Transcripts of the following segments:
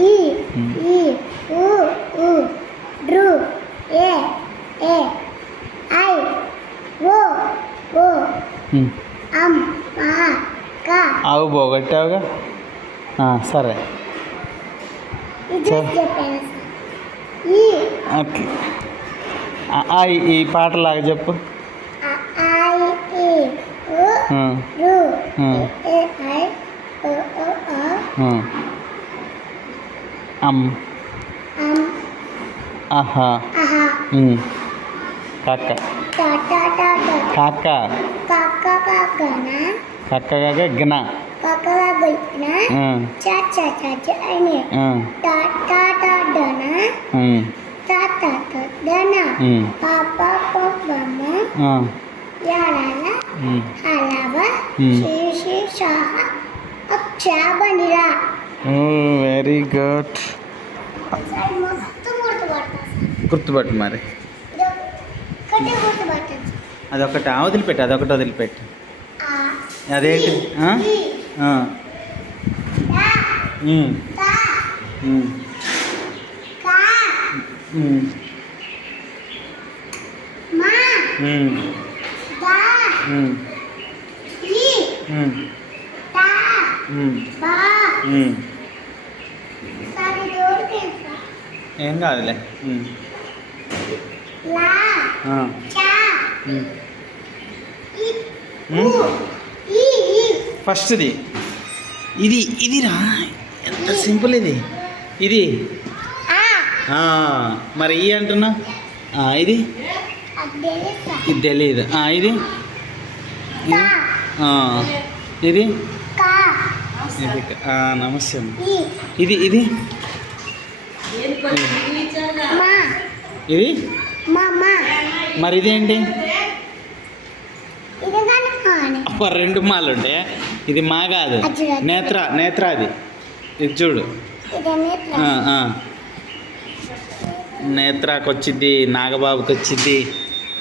ఈ ఈ ఊ ఊ డ్రు ఏ ఏ ఐ ఓ ఓ అమ్ మహా కా ఆవు పోగొట్టావుగా సరే ఇది చెప్పాను ఈ అట్లా ఈ పాటలాగా చెప్పు ఐ ఈ ఊ రు ఏ ఐ ఓ ఓ ఆ అమ్ అమ్ ఆహా ఆహా కాక టా టా టా టా కాక కాక కాకనా కక్క కాక గిన కాక కాకనా చా చా చా చా అని టా టా టా డనా టా టా టా డనా పా పా పా పమ్మ యాలాల హలవ శ్రీ శ్రీ షాహ అక్షా బనిరా వెరీ గుడ్ మొత్తం గుర్తుపడతా గుర్తుపట్టు మరి ఒక్కటే గుర్తుపట్టదు అదొకటి వదిలిపెట్టు అదొకటి వదిలిపెట్టు అదేంటి ఏం కాదులే ఫస్ట్ది ఇది రా ఎంత సింపుల్ ఇది మరి ఈ అంటున్నా ఇది తెలియదు ఇది ఇది నమస్తే ఇది ఇది ఇది మరి ఇదేంటి రెండు మాలు ఉంటే ఇది మా కాదు నేత్ర అది ఇది చూడు నేత్రాకి వచ్చింది నాగబాబుకి వచ్చింది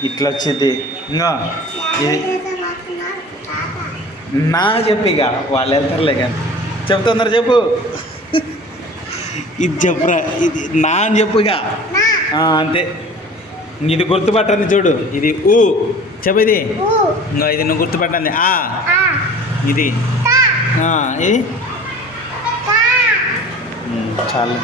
ఇట్లా వచ్చింది ఇంకా ఇది నా చెప్పిక వాళ్ళు వెళ్తారులే కానీ చెప్తున్నారు చెప్పు ఇది చెప్పురా ఇది నా అని చెప్పుగా అంతే ఇది గుర్తుపట్టండి చూడు ఇది చెప్పు ఇది ఇంకా ఇది నువ్వు గుర్తుపట్టండి ఇది ఇది చాలు